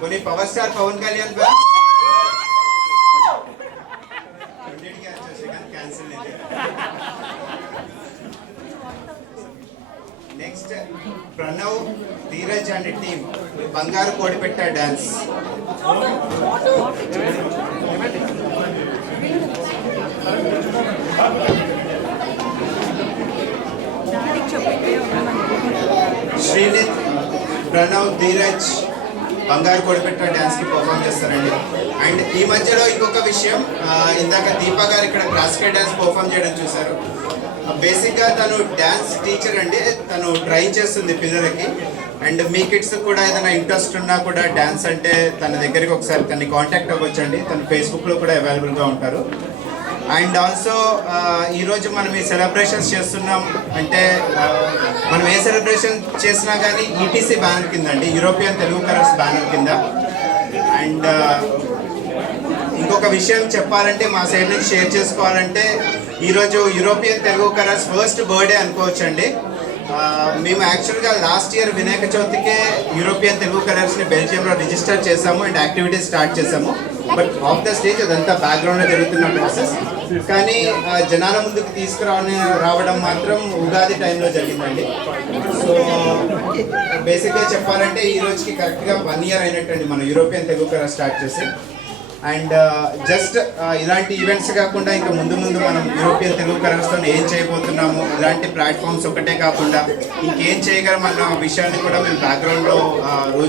కొన్ని power star Pawan Kalyan cancel next Pranav Dheeraj and team Bangaru Kodipetta dance. Srinith, Pranav, Dheeraj Bangaru Kodipetta డ్యాన్స్కి perform చేస్తారండి. And ఈ మధ్యలో ఇంకొక విషయం, ఇందాక దీపా గారు ఇక్కడ క్లాసికల్ డ్యాన్స్ పర్ఫామ్ చేయడం చూశారు. బేసిక్గా తను డ్యాన్స్ టీచర్ అండి, తను ట్రైన్ చేస్తుంది పిల్లలకి. అండ్ మీ కిడ్స్ కూడా ఏదైనా ఇంట్రెస్ట్ ఉన్నా కూడా డ్యాన్స్ అంటే తన దగ్గరికి ఒకసారి తనని కాంటాక్ట్ అవ్వచ్చండి. తను ఫేస్బుక్లో కూడా అవైలబుల్గా ఉంటారు. అండ్ ఆల్సో ఈరోజు మనం ఈ సెలబ్రేషన్స్ చేస్తున్నాం అంటే మనం ఏ సెలబ్రేషన్ చేసినా కానీ ఈటీసీ బ్యానర్ కింద అండి, యూరోపియన్ తెలుగు కలర్స్ బ్యానర్ కింద. అండ్ ఇంకొక విషయం చెప్పాలంటే మా సైడ్ నుంచి షేర్ చేసుకోవాలంటే ఈరోజు European Telugu colours first birthday అనుకోవచ్చండి. మేము యాక్చువల్గా లాస్ట్ ఇయర్ వినాయక చవితికే యూరోపియన్ తెలుగు కలర్స్ని బెల్జియంలో రిజిస్టర్ చేసాము అండ్ యాక్టివిటీస్ స్టార్ట్ చేసాము. బట్ ఆఫ్ ద స్టేజ్ అదంతా బ్యాక్గ్రౌండ్లో జరుగుతున్న ప్రాసెస్. కానీ జనాల ముందుకు రావడం మాత్రం ఉగాది టైంలో జరిగిందండి. సో బేసిక్గా చెప్పాలంటే ఈ రోజుకి కరెక్ట్గా 1 year అయినట్టండి మన యూరోపియన్ తెలుగు కలర్ స్టార్ట్ చేసి. అండ్ జస్ట్ ఇలాంటి ఈవెంట్స్ కాకుండా ఇంకా ముందు ముందు మనం యూరోపియన్ తెలుగు కలర్స్తో ఏం చేయబోతున్నాము, ఇలాంటి ప్లాట్ఫామ్స్ ఒకటే కాకుండా ఇంకేం చేయగలం అన్న విషయాన్ని కూడా మేము బ్యాక్గ్రౌండ్లో